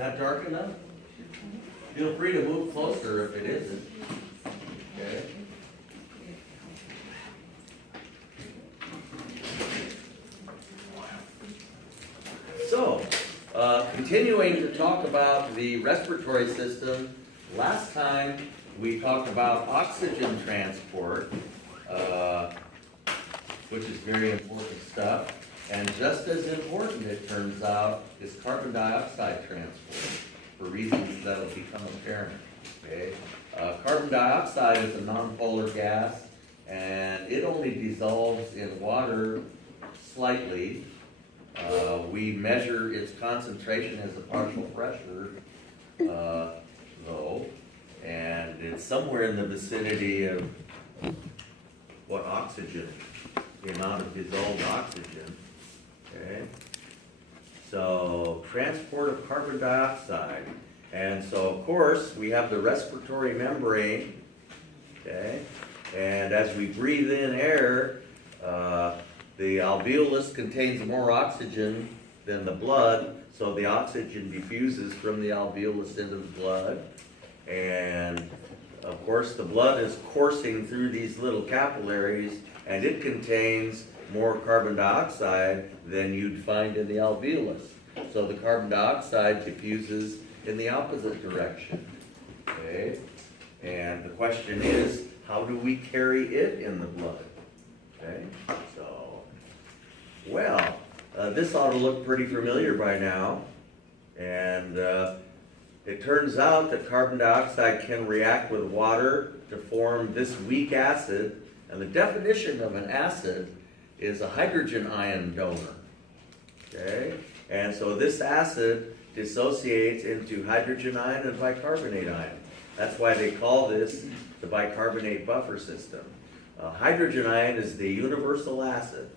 that dark enough? Feel free to move closer if it isn't. Okay. So, continuing to talk about the respiratory system, last time we talked about oxygen transport, which is very important stuff. And just as important, it turns out, is carbon dioxide transport, for reasons that will become apparent. Okay? Carbon dioxide is a nonpolar gas, and it only dissolves in water slightly. We measure its concentration as a partial pressure, though, and it's somewhere in the vicinity of what oxygen, the amount of dissolved oxygen. Okay, so transport of carbon dioxide, and so of course we have the respiratory membrane. Okay, and as we breathe in air, the alveolus contains more oxygen than the blood, so the oxygen diffuses from the alveolus into the blood, and of course the blood is coursing through these little capillaries, and it contains more carbon dioxide than you'd find in the alveolus. So the carbon dioxide diffuses in the opposite direction. Okay? And the question is, how do we carry it in the blood? Okay? So, well, this ought to look pretty familiar by now. And it turns out that carbon dioxide can react with water to form this weak acid. And the definition of an acid is a hydrogen ion donor. Okay? And so this acid dissociates into hydrogen ion and bicarbonate ion. That's why they call this the bicarbonate buffer system. Hydrogen ion is the universal acid.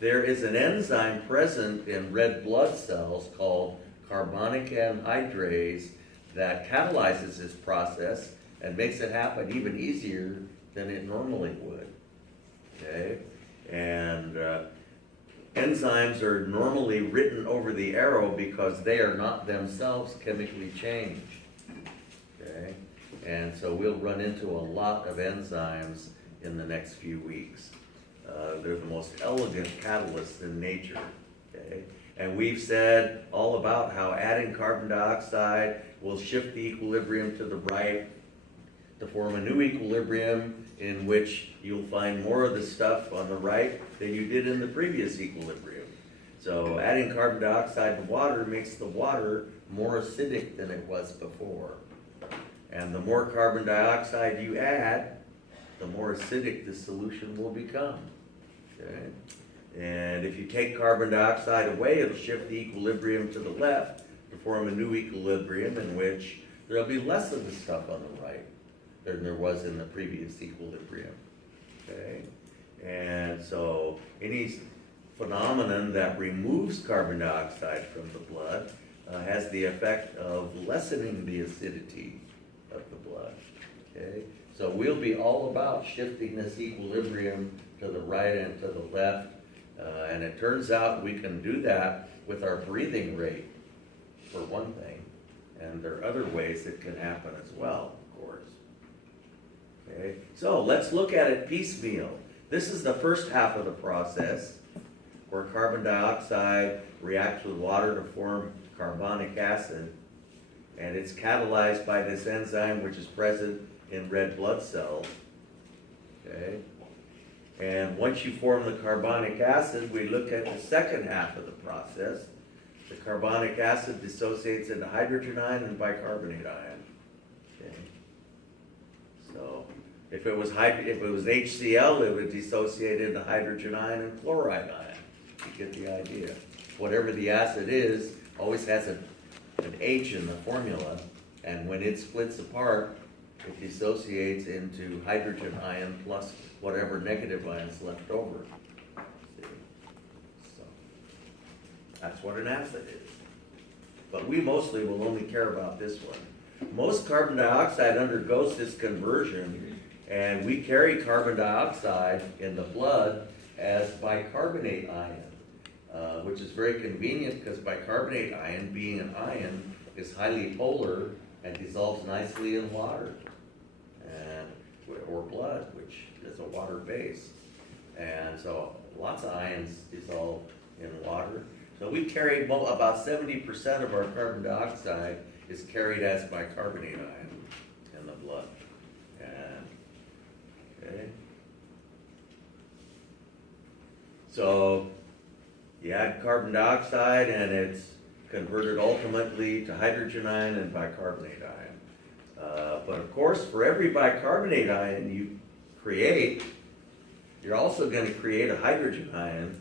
There is an enzyme present in red blood cells called carbonic anhydrase that catalyzes this process and makes it happen even easier than it normally would. Okay? And enzymes are normally written over the arrow because they are not themselves chemically changed. Okay? And so we'll run into a lot of enzymes in the next few weeks. They're the most elegant catalysts in nature. Okay? And we've said all about how adding carbon dioxide will shift the equilibrium to the right to form a new equilibrium in which you'll find more of the stuff on the right than you did in the previous equilibrium. So adding carbon dioxide to water makes the water more acidic than it was before. And the more carbon dioxide you add, the more acidic the solution will become. Okay? And if you take carbon dioxide away, it'll shift the equilibrium to the left to form a new equilibrium in which there'll be less of the stuff on the right than there was in the previous equilibrium. Okay? And so any phenomenon that removes carbon dioxide from the blood has the effect of lessening the acidity of the blood. Okay? So we'll be all about shifting this equilibrium to the right and to the left. And it turns out we can do that with our breathing rate, for one thing. And there are other ways it can happen as well, of course. Okay, so let's look at it piecemeal. This is the first half of the process, where carbon dioxide reacts with water to form carbonic acid, and it's catalyzed by this enzyme which is present in red blood cells. Okay, and once you form the carbonic acid, we look at the second half of the process. The carbonic acid dissociates into hydrogen ion and bicarbonate ion. Okay. So if it was HCl, it would dissociate into hydrogen ion and chloride ion. You get the idea. Whatever the acid is, always has an H in the formula, and when it splits apart, it dissociates into hydrogen ion plus whatever negative ions left over. See? So that's what an acid is. But we mostly will only care about this one. Most carbon dioxide undergoes this conversion, and we carry carbon dioxide in the blood as bicarbonate ion, which is very convenient because bicarbonate ion, being an ion, is highly polar and dissolves nicely in water or blood, which is a water base. And so lots of ions dissolve in water. So we carry about 70% of our carbon dioxide is carried as bicarbonate ion in the blood. And, okay. So you add carbon dioxide and it's converted ultimately to hydrogen ion and bicarbonate ion. But of course, for every bicarbonate ion you create, you're also going to create a hydrogen ion,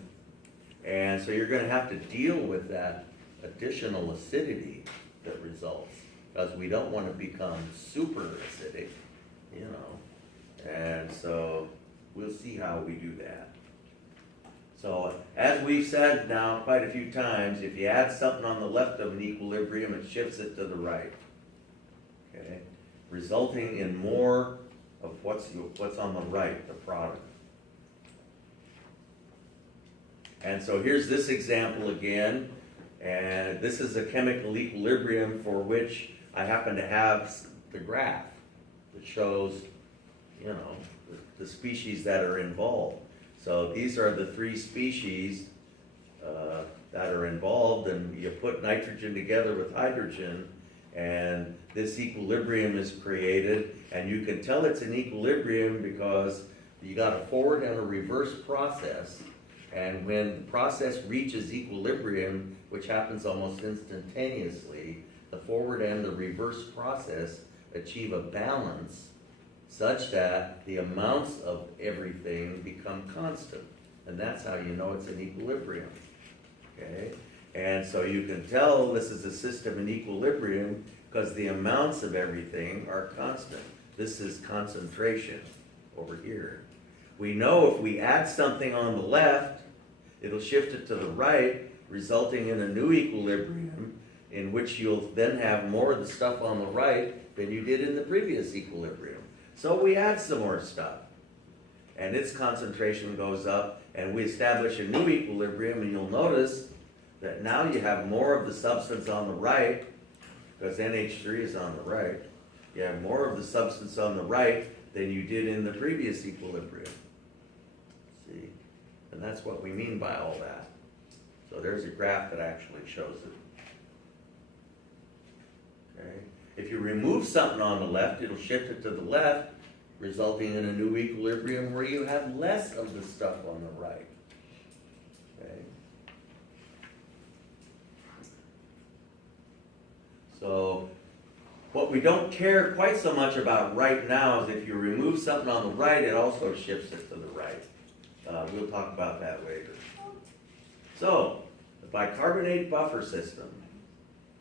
and so you're going to have to deal with that additional acidity that results, because we don't want to become super acidic, you know, and so we'll see how we do that. So as we've said now quite a few times, if you add something on the left of an equilibrium, it shifts it to the right, okay, resulting in more of what's on the right, the product. And so here's this example again, and this is a chemical equilibrium for which I happen to have the graph that shows, you know, the species that are involved. So these are the three species that are involved, and you put nitrogen together with hydrogen, and this equilibrium is created, and you can tell it's an equilibrium because you got a forward and a reverse process. And when the process reaches equilibrium, which happens almost instantaneously, the forward and the reverse process achieve a balance such that the amounts of everything become constant. And that's how you know it's an equilibrium, okay? And so you can tell this is a system in equilibrium because the amounts of everything are constant. This is concentration over here. We know if we add something on the left, it'll shift it to the right, resulting in a new equilibrium in which you'll then have more of the stuff on the right than you did in the previous equilibrium. So we add some more stuff, and its concentration goes up, and we establish a new equilibrium, and you'll notice that now you have more of the substance on the right, because NH3 is on the right. You have more of the substance on the right than you did in the previous equilibrium. See? And that's what we mean by all that. So there's a graph that actually shows it. Okay? If you remove something on the left, it'll shift it to the left, resulting in a new equilibrium where you have less of the stuff on the right. Okay? So what we don't care quite so much about right now is if you remove something on the right, it also shifts it to the right. We'll talk about that later. So, the bicarbonate buffer system,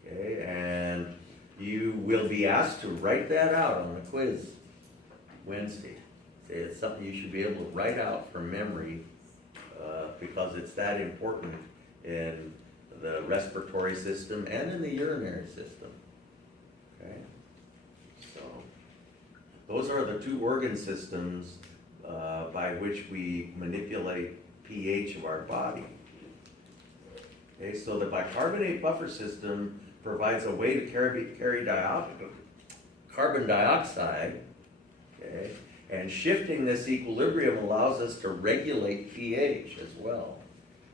okay, and you will be asked to write that out on the quiz Wednesday. It's something you should be able to write out from memory because it's that important in the respiratory system and in the urinary system. Okay, so those are the two organ systems by which we manipulate pH of our body. Okay, so the bicarbonate buffer system provides a way to carry carbon dioxide, okay, and shifting this equilibrium allows us to regulate pH as well.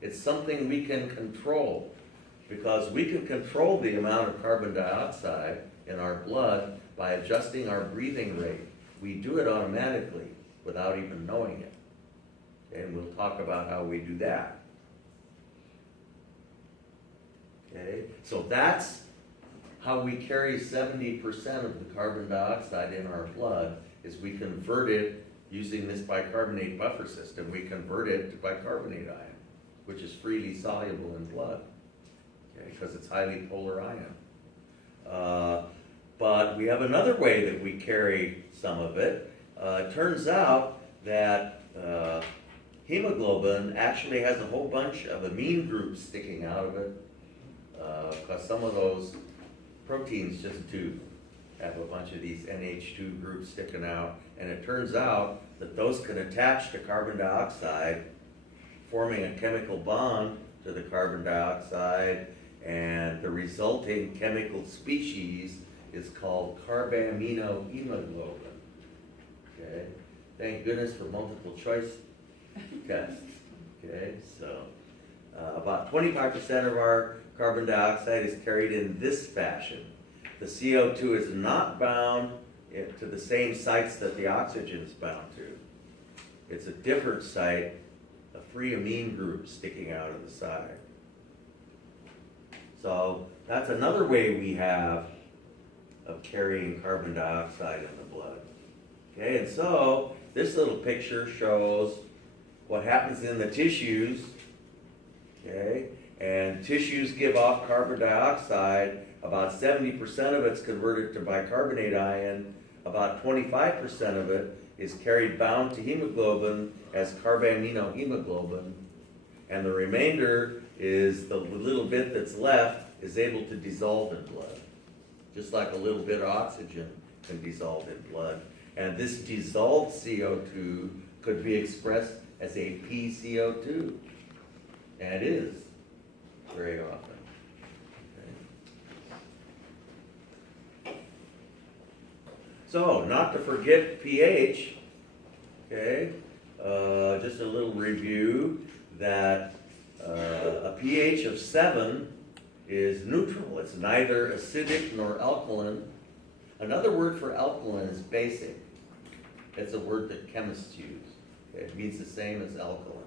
It's something we can control because we can control the amount of carbon dioxide in our blood by adjusting our breathing rate. We do it automatically without even knowing it. And we'll talk about how we do that. Okay, so that's how we carry 70% of the carbon dioxide in our blood, is we convert it using this bicarbonate buffer system. We convert it to bicarbonate ion, which is freely soluble in blood, okay, because it's highly polar ion. But we have another way that we carry some of it. It turns out that hemoglobin actually has a whole bunch of amine groups sticking out of it, because some of those proteins just do have a bunch of these NH2 groups sticking out, and it turns out that those can attach to carbon dioxide, forming a chemical bond to the carbon dioxide, and the resulting chemical species is called carbaminohemoglobin. Okay, thank goodness for multiple choice tests. Okay, so about 25% of our carbon dioxide is carried in this fashion. The CO2 is not bound to the same sites that the oxygen is bound to. It's a different site, a free amine group sticking out of the side. So that's another way we have of carrying carbon dioxide in the blood. Okay, and so this little picture shows what happens in the tissues. Okay, and tissues give off carbon dioxide. About 70% of it's converted to bicarbonate ion. About 25% of it is carried bound to hemoglobin as carbaminohemoglobin, and the remainder is the little bit that's left is able to dissolve in blood, just like a little bit of oxygen can dissolve in blood. And this dissolved CO2 could be expressed as a PCO2, and it is very often. Okay. So, not to forget pH, okay, just a little review that a pH of 7 is neutral. It's neither acidic nor alkaline. Another word for alkaline is basic. It's a word that chemists use. Okay? It means the same as alkaline.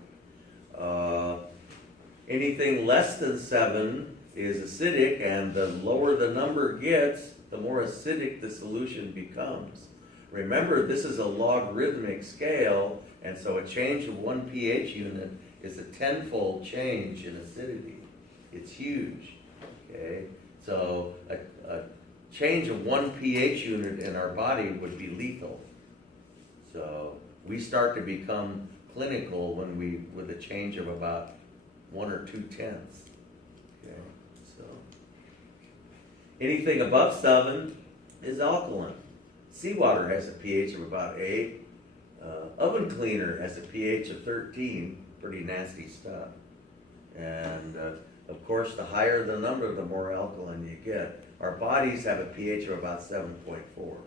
Anything less than 7 is acidic, and the lower the number gets, the more acidic the solution becomes. Remember, this is a logarithmic scale, and so a change of 1 pH unit is a 10-fold change in acidity. It's huge. Okay, so a change of 1 pH unit in our body would be lethal. So we start to become clinical with a change of about 1 or 2 tenths. Okay, so anything above 7 is alkaline. Seawater has a pH of about 8. Oven cleaner has a pH of 13. Pretty nasty stuff. And of course, the higher the number, the more alkaline you get. Our bodies have a pH of about 7.4.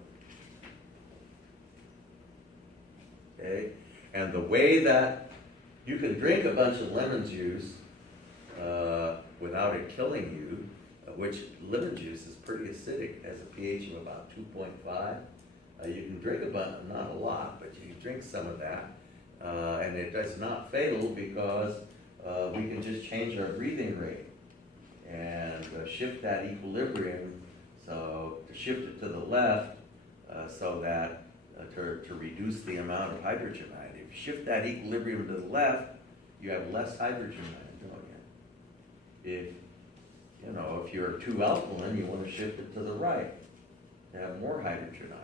Okay? And the way that you can drink a bunch of lemon juice without it killing you, which lemon juice is pretty acidic, has a pH of about 2.5. You can drink about, not a lot, but you can drink some of that. And it is not fatal because we can just change our breathing rate and shift that equilibrium, so to shift it to the left so that to reduce the amount of hydrogen ion. If you shift that equilibrium to the left, you have less hydrogen ion, don't you? If you're too alkaline, you want to shift it to the right to have more hydrogen ion.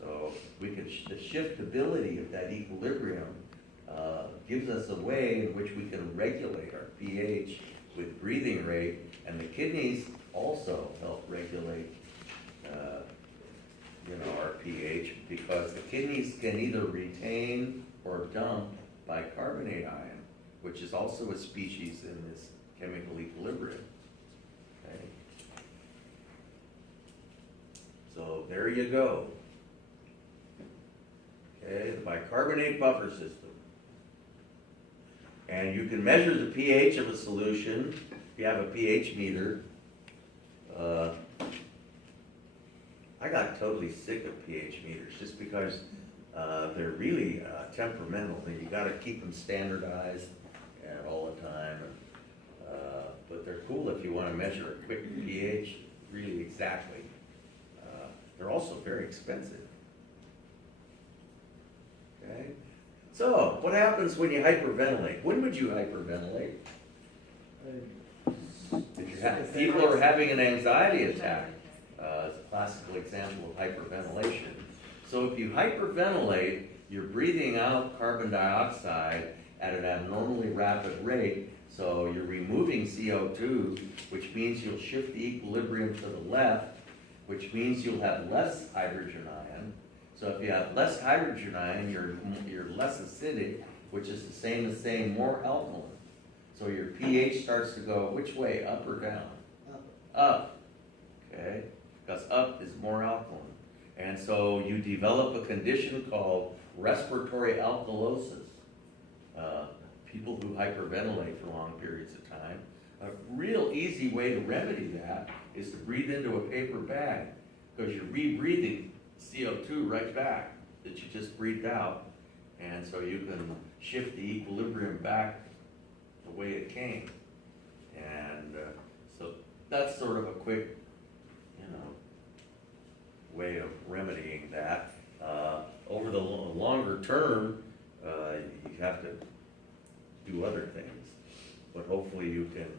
So we could the shiftability of that equilibrium gives us a way in which we can regulate our pH with breathing rate, and the kidneys also help regulate our pH, because the kidneys can either retain or dump bicarbonate ion, which is also a species in this chemical equilibrium. Okay. So there you go. Okay, the bicarbonate buffer system. And you can measure the pH of a solution if you have a pH meter. I got totally sick of pH meters just because they're really temperamental. You got to keep them standardized all the time. But they're cool if you want to measure a quick pH really exactly. They're also very expensive. Okay. So, what happens when you hyperventilate? When would you hyperventilate? People are having an anxiety attack. It's a classical example of hyperventilation. So if you hyperventilate, you're breathing out carbon dioxide at an abnormally rapid rate. So you're removing CO2, which means you'll shift the equilibrium to the left, which means you'll have less hydrogen ion. So if you have less hydrogen ion, you're less acidic, which is the same as saying more alkaline. So your pH starts to go which way, up or down? Up. Up, okay? Because up is more alkaline. And so you develop a condition called respiratory alkalosis. People who hyperventilate for long periods of time, a real easy way to remedy that is to breathe into a paper bag, because you're rebreathing CO2 right back that you just breathed out. And so you can shift the equilibrium back the way it came. And so that's sort of a quick, way of remedying that. Over the longer term, you have to do other things, but hopefully you can.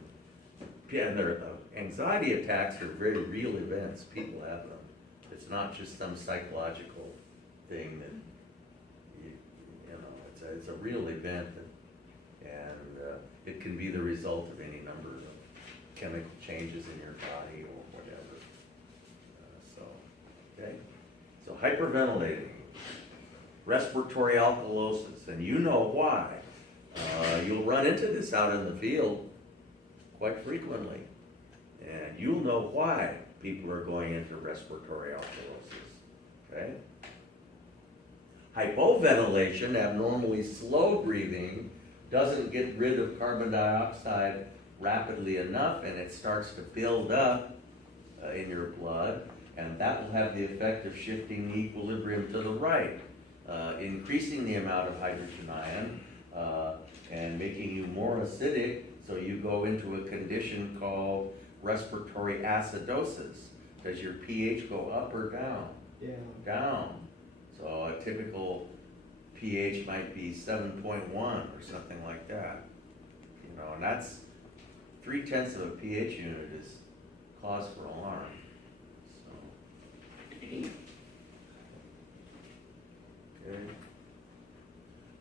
Yeah, and anxiety attacks are very real events. People have them. It's not just some psychological thing that it's a real event, and it can be the result of any number of chemical changes in your body or whatever. So hyperventilating, respiratory alkalosis, and you know why. You'll run into this out in the field quite frequently, and you'll know why people are going into respiratory alkalosis, okay? Hypoventilation, abnormally slow breathing, doesn't get rid of carbon dioxide rapidly enough, and it starts to build up in your blood, and that will have the effect of shifting the equilibrium to the right, increasing the amount of hydrogen ion, and making you more acidic, so you go into a condition called respiratory acidosis. Does your pH go up or down? Yeah. Down. So a typical pH might be 7.1 or something like that. And that's 0.3 of a pH unit is cause for alarm. So, okay.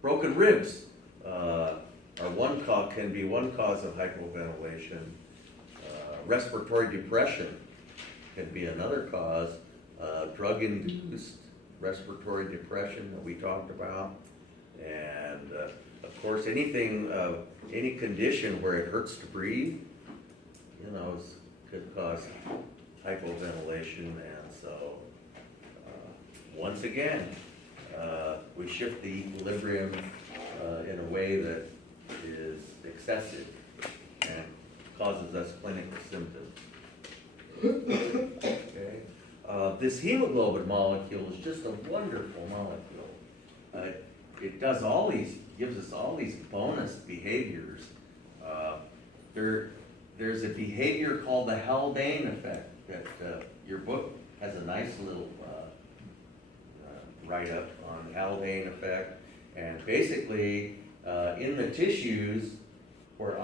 Broken ribs can be one cause of hypoventilation. Respiratory depression can be another cause. Drug-induced respiratory depression that we talked about, and of course any condition where it hurts to breathe, could cause hypoventilation. And so once again, we shift the equilibrium in a way that is excessive and causes us clinical symptoms. Okay. This hemoglobin molecule is just a wonderful molecule. It does gives us all these bonus behaviors. There's a behavior called the Haldane effect that your book has a nice little write-up on the Haldane effect. And basically, in the tissues where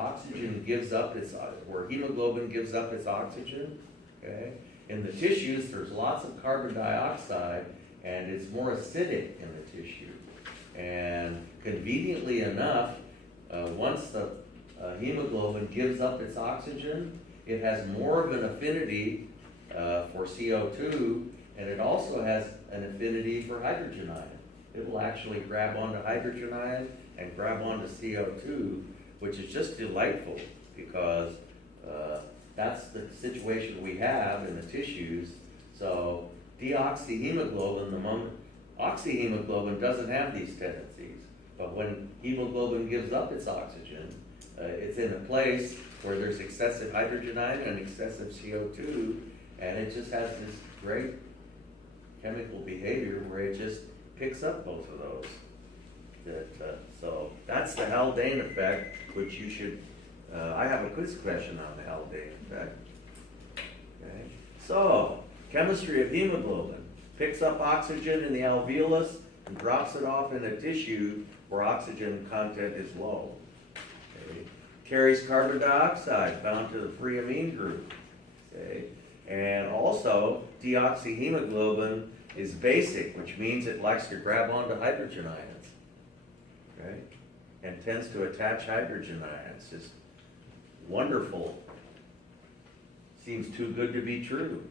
where hemoglobin gives up its oxygen, okay? In the tissues, there's lots of carbon dioxide, and it's more acidic in the tissue. And conveniently enough, once the hemoglobin gives up its oxygen, it has more of an affinity for CO2, and it also has an affinity for hydrogen ion. It will actually grab onto hydrogen ion and grab onto CO2, which is just delightful, because that's the situation we have in the tissues. So deoxyhemoglobin, oxyhemoglobin doesn't have these tendencies, but when hemoglobin gives up its oxygen, it's in a place where there's excessive hydrogen ion and excessive CO2, and it just has this great chemical behavior where it just picks up both of those. So that's the Haldane effect, which you should, I have a quiz question on the Haldane effect. Okay. So, chemistry of hemoglobin. Picks up oxygen in the alveolus and drops it off in a tissue where oxygen content is low. Okay. Carries carbon dioxide bound to the free amine group. Okay. And also, deoxyhemoglobin is basic, which means it likes to grab onto hydrogen ions. Okay? And tends to attach hydrogen ions. Just wonderful. Seems too good to be true.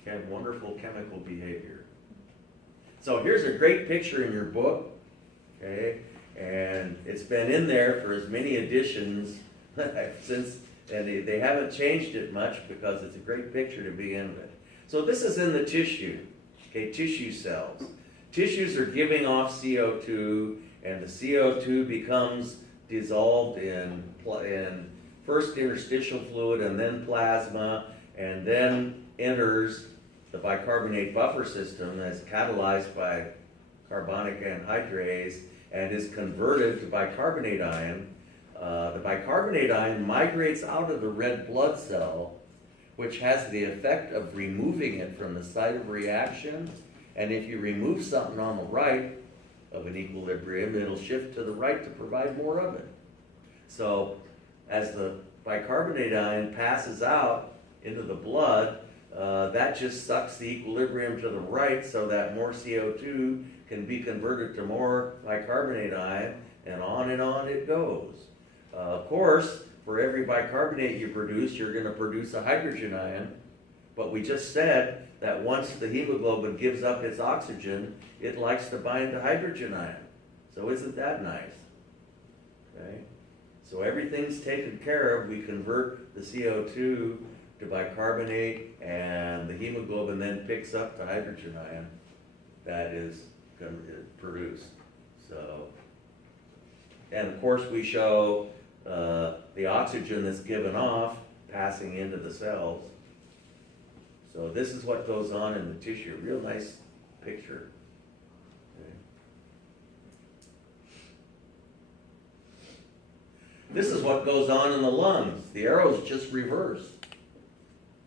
Okay, wonderful chemical behavior. So here's a great picture in your book. Okay, And it's been in there for as many editions since, and they haven't changed it much because it's a great picture to begin with. So this is in the tissue, okay, tissue cells. Tissues are giving off CO2, and the CO2 becomes dissolved in first interstitial fluid and then plasma, and then enters the bicarbonate buffer system as catalyzed by carbonic anhydrase and is converted to bicarbonate ion. The bicarbonate ion migrates out of the red blood cell, which has the effect of removing it from the site of reaction. And if you remove something on the right of an equilibrium, it'll shift to the right to provide more of it. So as the bicarbonate ion passes out into the blood, that just sucks the equilibrium to the right so that more CO2 can be converted to more bicarbonate ion, and on it goes. Of course, for every bicarbonate you produce, you're going to produce a hydrogen ion, but we just said that once the hemoglobin gives up its oxygen, it likes to bind to hydrogen ion. So isn't that nice? Okay? So everything's taken care of. We convert the CO2 to bicarbonate, and the hemoglobin then picks up the hydrogen ion that is produced. So, and of course we show the oxygen that's given off passing into the cells. So this is what goes on in the tissue. Real nice picture. Okay. This is what goes on in the lungs. The arrow's just reversed.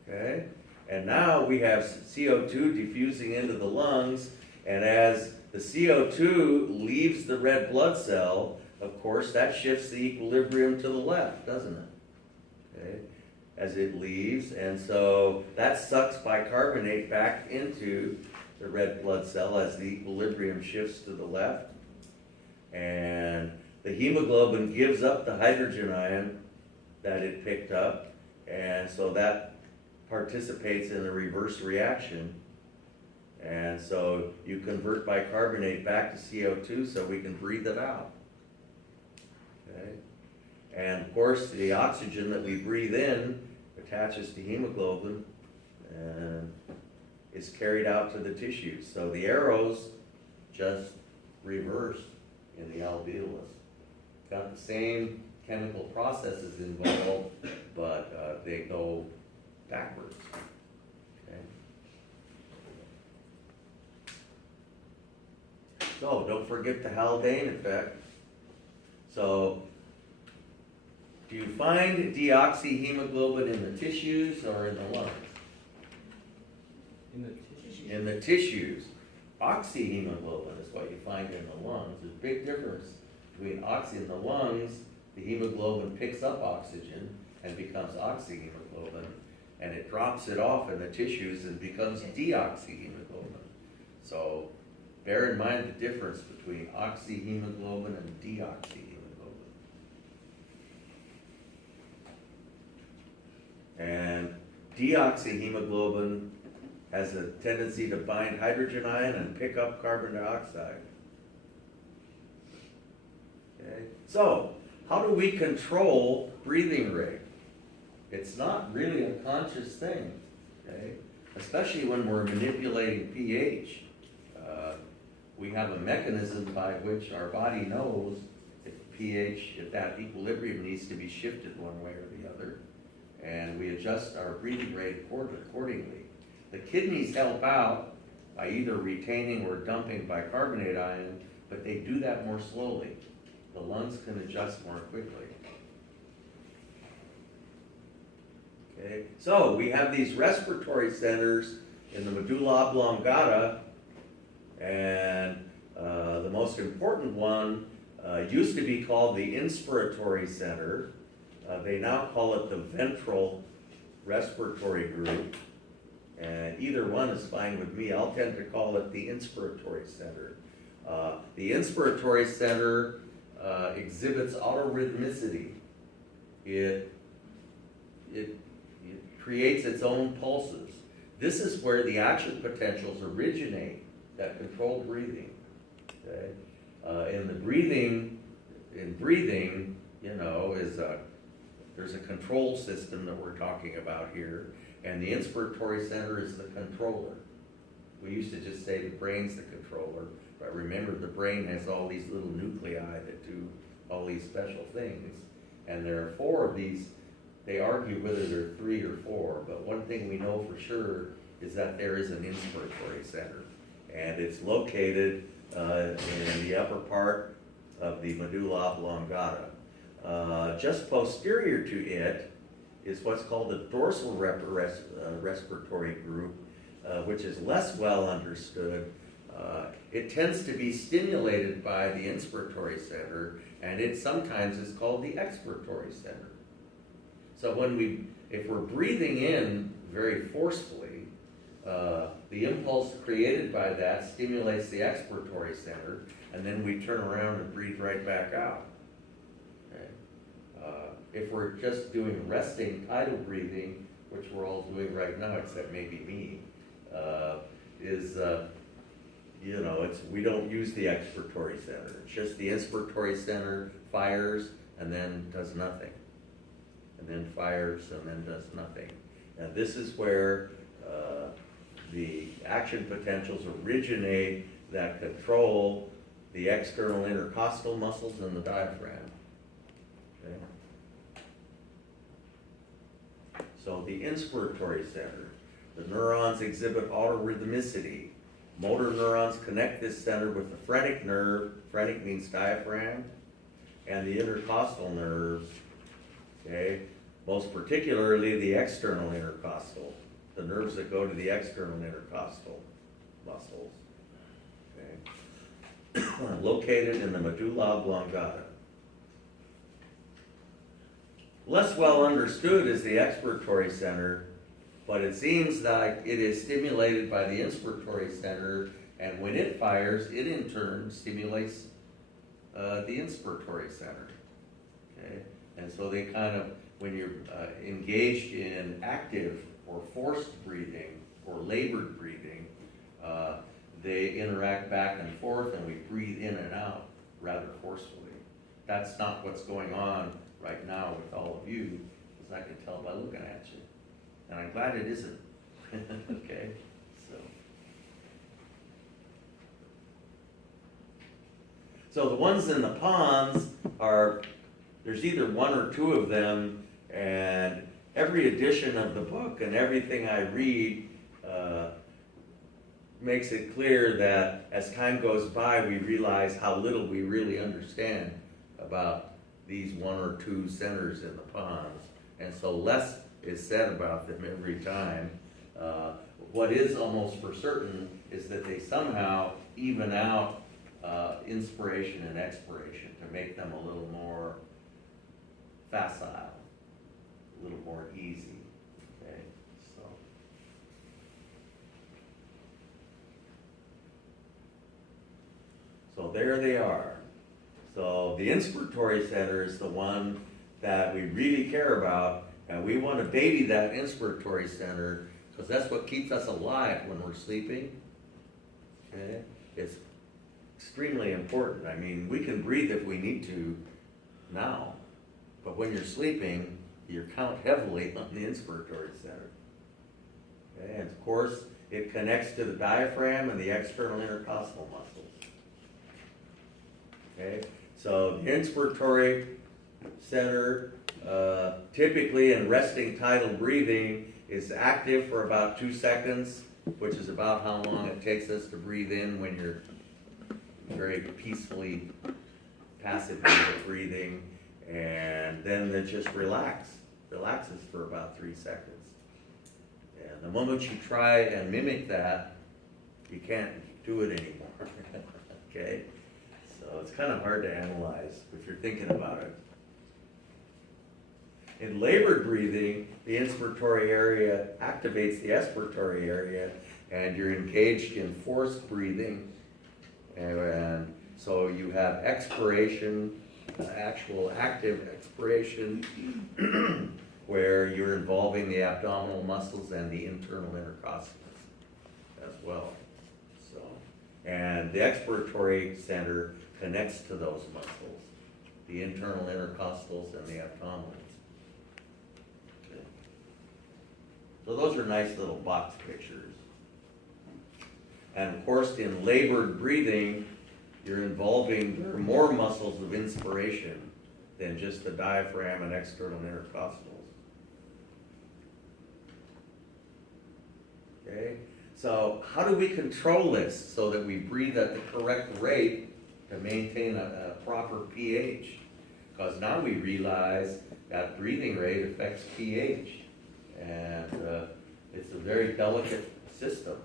Okay? And now we have CO2 diffusing into the lungs, and as the CO2 leaves the red blood cell, of course, that shifts the equilibrium to the left, doesn't it? Okay? As it leaves, and so that sucks bicarbonate back into the red blood cell as the equilibrium shifts to the left. And the hemoglobin gives up the hydrogen ion that it picked up, and so that participates in the reverse reaction. And so you convert bicarbonate back to CO2 so we can breathe it out. Okay? And of course, the oxygen that we breathe in attaches to hemoglobin and is carried out to the tissues. So the arrows just reverse in the alveolus. Got the same chemical processes involved, but they go backwards. Okay? So don't forget the Haldane effect. So do you find deoxyhemoglobin in the tissues or in the lungs? In the tissues. In the tissues. Oxyhemoglobin is what you find in the lungs. There's a big difference between oxy in the lungs. The hemoglobin picks up oxygen and becomes oxyhemoglobin, and it drops it off in the tissues and becomes deoxyhemoglobin. So bear in mind the difference between oxyhemoglobin and deoxyhemoglobin. And deoxyhemoglobin has a tendency to bind hydrogen ion and pick up carbon dioxide. Okay? So, how do we control breathing rate? It's not really a conscious thing, okay? Especially when we're manipulating pH. We have a mechanism by which our body knows if pH, if that equilibrium needs to be shifted one way or the other, and we adjust our breathing rate accordingly. The kidneys help out by either retaining or dumping bicarbonate ion, but they do that more slowly. The lungs can adjust more quickly. Okay, so we have these respiratory centers in the medulla oblongata, and the most important one used to be called the inspiratory center. They now call it the ventral respiratory group, and either one is fine with me. I'll tend to call it the inspiratory center. The inspiratory center exhibits autorhythmicity. It creates its own pulses. This is where the action potentials originate that control breathing. Okay? In the breathing in breathing, you know, there's a control system that we're talking about here, and the inspiratory center is the controller. We used to just say the brain's the controller, but remember the brain has all these little nuclei that do all these special things. And there are 4 of these. They argue whether there are 3 or 4, but one thing we know for sure is that there is an inspiratory center. And it's located in the upper part of the medulla oblongata. Just posterior to it is what's called the dorsal respiratory group, which is less well understood. It tends to be stimulated by the inspiratory center, and it sometimes is called the expiratory center. So if we're breathing in very forcefully, the impulse created by that stimulates the expiratory center, and then we turn around and breathe right back out. Okay? If we're just doing resting tidal breathing, which we're all doing right now, except maybe me, we don't use the expiratory center. It's just the inspiratory center fires and then does nothing. And then fires and then does nothing. And this is where the action potentials originate that control the external intercostal muscles and the diaphragm. Okay? So the inspiratory center, the neurons exhibit autorhythmicity. Motor neurons connect this center with the phrenic nerve, phrenic means diaphragm, and the intercostal nerves, okay? Most particularly the external intercostal, the nerves that go to the external intercostal muscles, okay? Located in the medulla oblongata. Less well understood is the expiratory center, but it seems like it is stimulated by the inspiratory center, and when it fires, it in turn stimulates the inspiratory center. Okay? And so they kind of, when you're engaged in active or forced breathing or labored breathing, they interact back and forth, and we breathe in and out rather forcefully. That's not what's going on right now with all of you, as I can tell by looking at you. And I'm glad it isn't. Okay, so the ones in the ponds are, there's either 1 or 2 of them, and every edition of the book and everything I read makes it clear that as time goes by, we realize how little we really understand about these 1 or 2 centers in the ponds, and so less is said about them every time. What is almost for certain is that they somehow even out inspiration and expiration to make them a little more facile, a little more easy. Okay, so there they are. So the inspiratory center is the one that we really care about. And we want to baby that inspiratory center because that's what keeps us alive when we're sleeping. Okay? It's extremely important. I mean, we can breathe if we need to now, but when you're sleeping, you count heavily on the inspiratory center. Okay? And of course, it connects to the diaphragm and the external intercostal muscles. Okay? So the inspiratory center, typically in resting tidal breathing, is active for about 2 seconds, which is about how long it takes us to breathe in when you're very peacefully, passively breathing, and then it just relaxes for about 3 seconds. And the moment you try and mimic that, you can't do it anymore. Okay? So it's kind of hard to analyze if you're thinking about it. In labored breathing, the inspiratory area activates the expiratory area, and you're engaged in forced breathing. And so you have expiration, actual active expiration, where you're involving the abdominal muscles and the internal intercostals as well. So, and the expiratory center connects to those muscles. the internal intercostals and the abdominals. Okay. So those are nice little box pictures. And of course, in labored breathing, you're involving more muscles of inspiration than just the diaphragm and external intercostals. Okay, so how do we control this so that we breathe at the correct rate to maintain a proper pH? Because now we realize that breathing rate affects pH, and it's a very delicate system.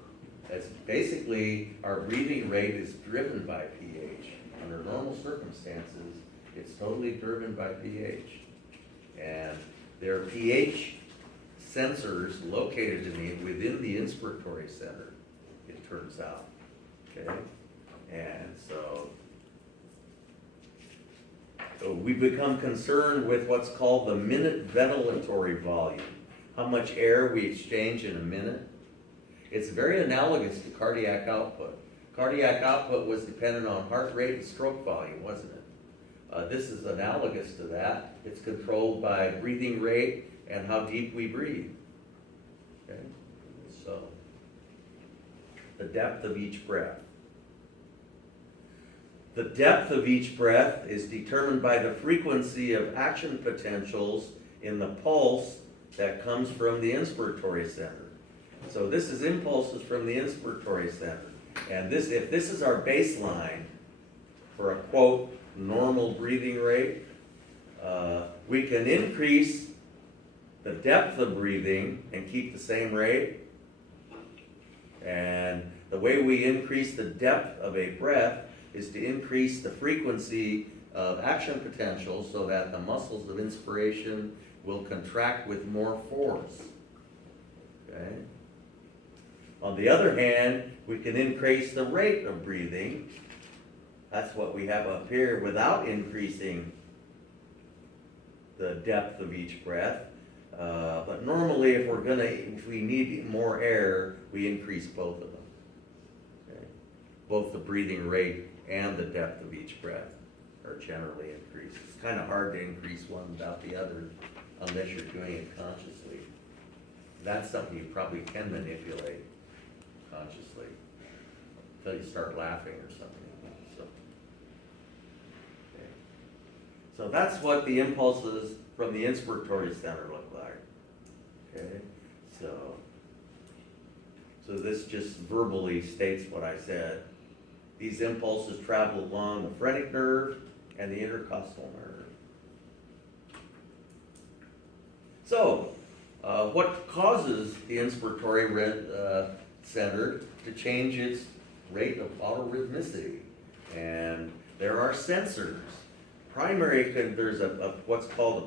It's basically, our breathing rate is driven by pH. Under normal circumstances, it's totally driven by pH. And there are pH sensors located within the inspiratory center, it turns out. Okay? And so we become concerned with what's called the minute ventilatory volume, how much air we exchange in a minute. It's very analogous to cardiac output. Cardiac output was dependent on heart rate and stroke volume, wasn't it? This is analogous to that. It's controlled by breathing rate and how deep we breathe. Okay? So, the depth of each breath. The depth of each breath is determined by the frequency of action potentials in the pulse that comes from the inspiratory center. So this is impulses from the inspiratory center. And if this is our baseline for a, quote, normal breathing rate, we can increase the depth of breathing and keep the same rate. And the way we increase the depth of a breath is to increase the frequency of action potential so that the muscles of inspiration will contract with more force. Okay? On the other hand, we can increase the rate of breathing. That's what we have up here without increasing the depth of each breath. But normally, if we need more air, we increase both of them. Okay? Both the breathing rate and the depth of each breath are generally increased. It's kind of hard to increase one without the other unless you're doing it consciously. That's something you probably can manipulate consciously until you start laughing or something. So, okay. So that's what the impulses from the inspiratory center look like. Okay, so this just verbally states what I said. These impulses travel along the phrenic nerve and the intercostal nerve. So, what causes the inspiratory center to change its rate of autorhythmicity? And there are sensors. There's what's called a